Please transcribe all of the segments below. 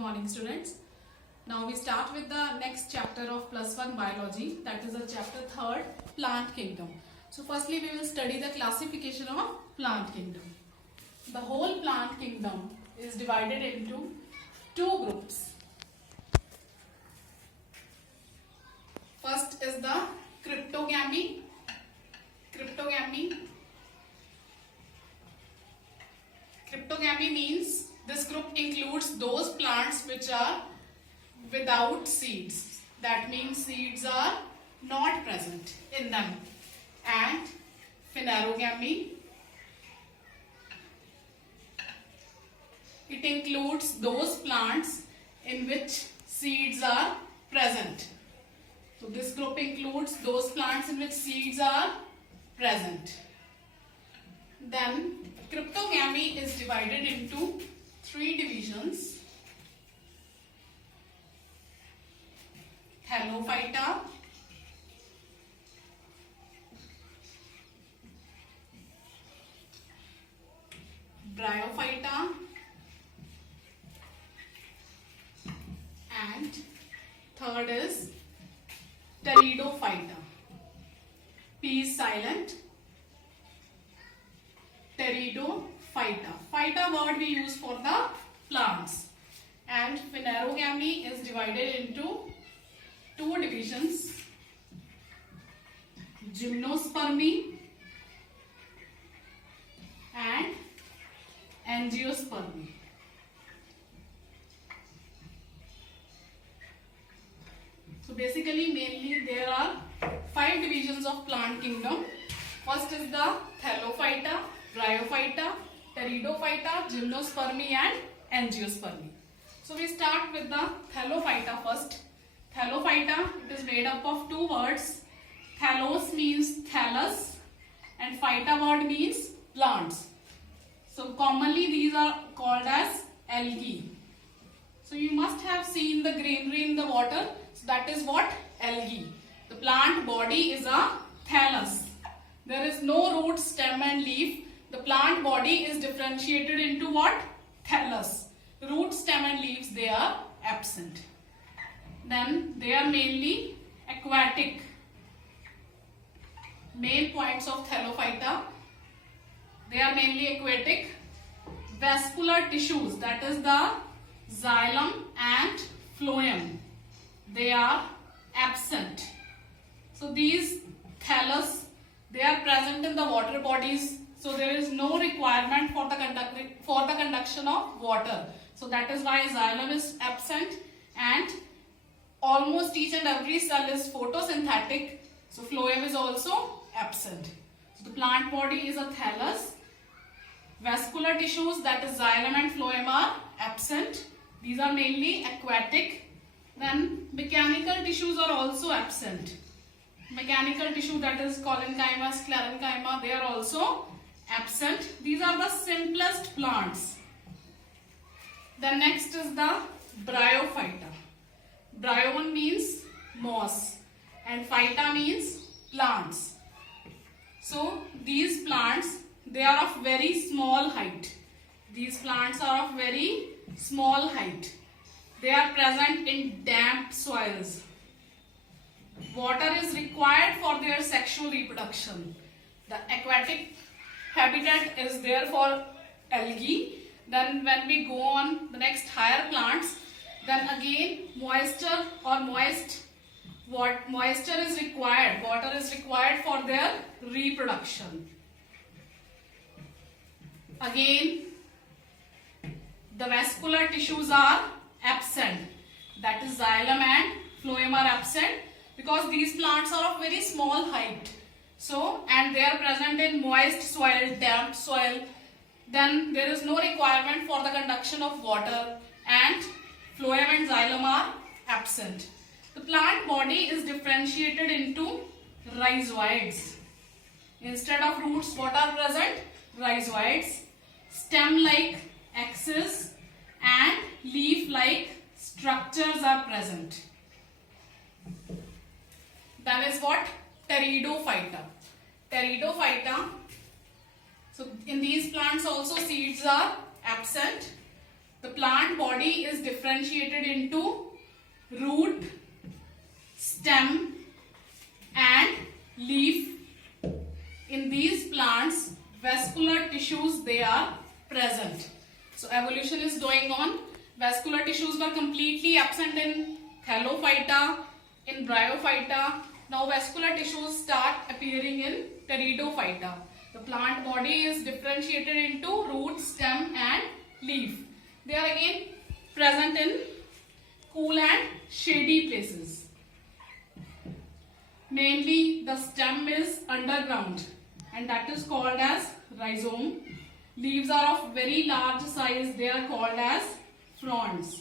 morning students. Now we start with the next chapter of +1 biology, that is the chapter 3rd, plant kingdom. So firstly we will study the classification of plant kingdom. The whole plant kingdom is divided into two groups. First is the cryptogamy. Cryptogamy means this group includes those plants which are without seeds. That means seeds are not present in them. And phanerogamy, it includes those plants in which seeds are present. So this group includes those plants in which seeds are present. Then cryptogamy is divided into three divisions: Thallophyta, Bryophyta, and third is Pteridophyta. P is silent. Pteridophyta. Phyta word we use for the plants. And phanerogamy is divided into two divisions: gymnospermy and angiospermy. So basically mainly there are 5 divisions of plant kingdom. First is the Thallophyta, Bryophyta, Pteridophyta, gymnospermy and angiospermy. So we start with the Thallophyta first. Thallophyta, it is made up of two words. Thallos means thallus and phyta word means plants. So commonly these are called as algae. So you must have seen the greenery in the water. So that is what? Algae. The plant body is a thallus. There is no root, stem and leaf. The plant body is differentiated into what? Thallus. Root, stem and leaves, they are absent. Then they are mainly aquatic. Main points of Thallophyta: they are mainly aquatic. Vascular tissues, that is the xylem and phloem, they are absent. So these thallus, they are present in the water bodies. So there is no requirement for the conduction of water. So that is why xylem is absent, and almost each and every cell is photosynthetic. So phloem is also absent. So the plant body is a thallus. Vascular tissues, that is xylem and phloem, are absent. These are mainly aquatic. Then mechanical tissues are also absent. Mechanical tissue, that is collenchyma, sclerenchyma, they are also absent. These are the simplest plants. Then next is the Bryophyta. Bryon means moss and phyta means plants. So these plants, they are of very small height. These plants are of very small height. They are present in damp soils. Water is required for their sexual reproduction. The aquatic habitat is there for algae. Then when we go on the next higher plants, then again moisture is required. Water is required for their reproduction. Again, the vascular tissues are absent. That is xylem and phloem are absent because these plants are of very small height. So, and they are present in moist soil, damp soil. Then there is no requirement for the conduction of water, and phloem and xylem are absent. The plant body is differentiated into rhizoids. Instead of roots, what are present? Rhizoids. Stem-like axis and leaf-like structures are present. Then is what? Pteridophyta. Pteridophyta. So in these plants also seeds are absent. the plant body is differentiated into root, stem and leaf. In these plants, vascular tissues, they are present. So evolution is going on. Vascular tissues were completely absent in Thallophyta, in Bryophyta. Now vascular tissues start appearing in Pteridophyta. The plant body is differentiated into root, stem and leaf. They are again present in cool and shady places. Mainly the stem is underground and that is called as rhizome. Leaves are of very large size. They are called as fronds.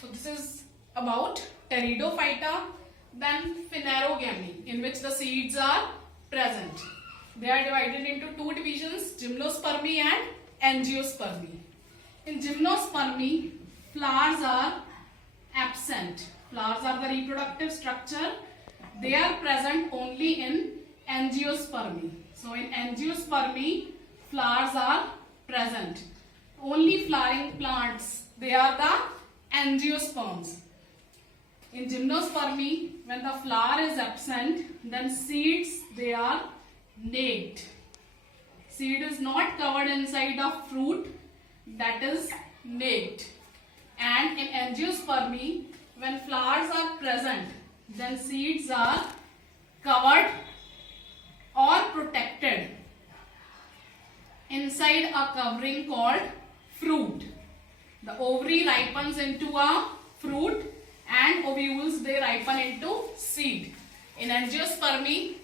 So this is about Pteridophyta. Then Phanerogamy, in which the seeds are present. They are divided into two divisions, Gymnospermy and Angiospermy. In Gymnospermy, flowers are absent. Flowers are the reproductive structure. They are present only in Angiospermy. So in Angiospermy, flowers are present. Only flowering plants, they are the angiosperms. In Gymnospermy, when the flower is absent, then seeds, they are naked. Seed is not covered inside the fruit, that is naked. And in Angiospermy, when flowers are present, then seeds are covered or protected inside a covering called fruit. The ovary ripens into a fruit and ovules, they ripen into seed. In Angiospermy,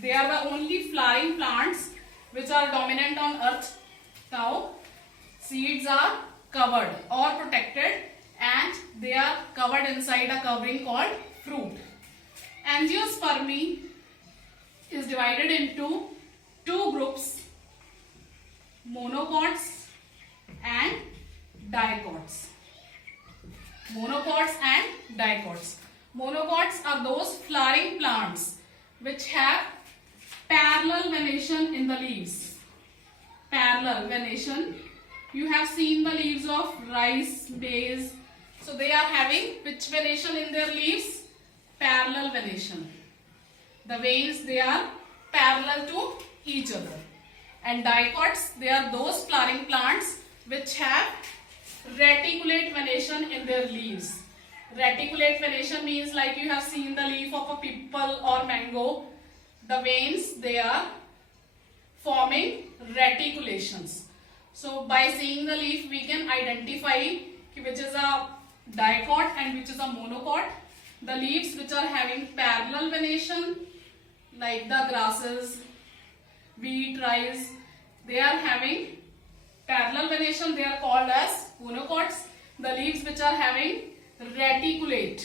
they are the only flowering plants which are dominant on earth. Now, seeds are covered or protected and they are covered inside a covering called fruit. Angiospermy is divided into two groups, monocots and dicots. Monocots and dicots. Monocots are those flowering plants which have parallel venation in the leaves. Parallel venation. You have seen the leaves of rice, maize. So they are having which venation in their leaves? Parallel venation. The veins, they are parallel to each other. And dicots, they are those flowering plants which have reticulate venation in their leaves. Reticulate venation means like you have seen the leaf of a pipal or mango. The veins, they are forming reticulations. So by seeing the leaf, we can identify which is a dicot and which is a monocot. The leaves which are having parallel venation, like the grasses, wheat, rice, they are having parallel venation, they are called as monocots. The leaves which are having reticulate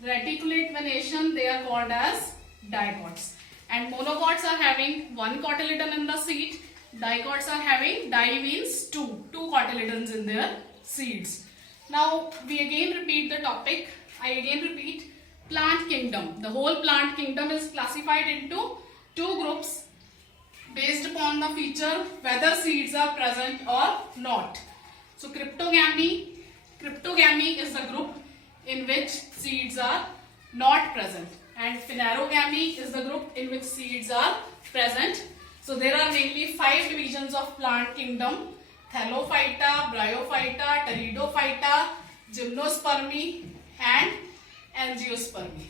venation, they are called as dicots. And monocots are having one cotyledon in the seed. Dicots are having, di means two cotyledons in their seeds. Now we again repeat the topic. I again repeat, plant kingdom. The whole plant kingdom is classified into two groups based upon the feature whether seeds are present or not. So cryptogamy is the group in which seeds are not present, and phanerogamy is the group in which seeds are present. So there are mainly 5 divisions of plant kingdom: Thallophyta, Bryophyta, Pteridophyta, Gymnospermy and Angiospermy.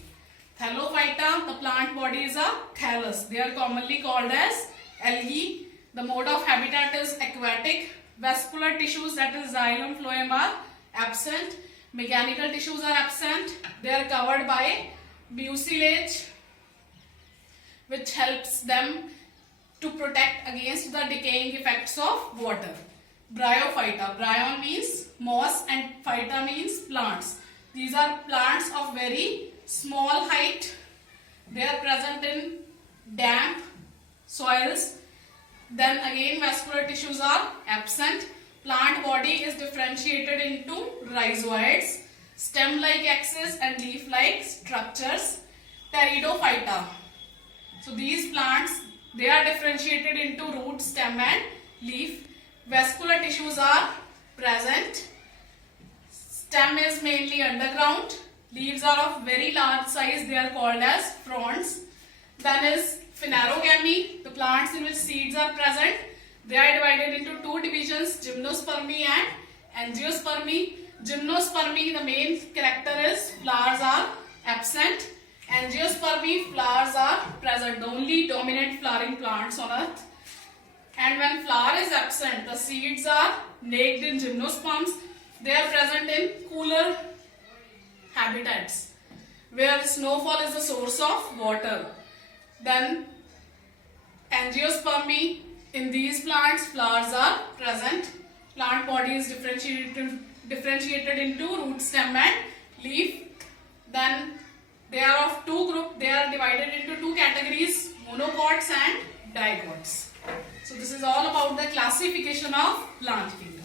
Thallophyta, the plant body is a thallus. They are commonly called as algae. The mode of habitat is aquatic. Vascular tissues, that is xylem, phloem, are absent. Mechanical tissues are absent. They are covered by mucilage, which helps them to protect against the decaying effects of water. Bryophyta. Bryon means moss and phyta means plants. These are plants of very small height. They are present in damp soils. Then again vascular tissues are absent. Plant body is differentiated into rhizoids, stem-like axis and leaf-like structures. Pteridophyta. So these plants, they are differentiated into root, stem and leaf. Vascular tissues are present. Stem is mainly underground. Leaves are of very large size. They are called as fronds. Then is phanerogamy, the plants in which seeds are present. They are divided into two divisions, gymnospermy and angiospermy. Gymnospermy, the main character is flowers are absent. Angiospermy, flowers are present. The only dominant flowering plants on earth. And when flower is absent, the seeds are naked in gymnosperms. They are present in cooler habitats where snowfall is the source of water. Then angiospermy, in these plants flowers are present. Plant body is differentiated into root, stem and leaf. Then they are of two groups. They are divided into two categories, monocots and dicots. So this is all about the classification of plant kingdom.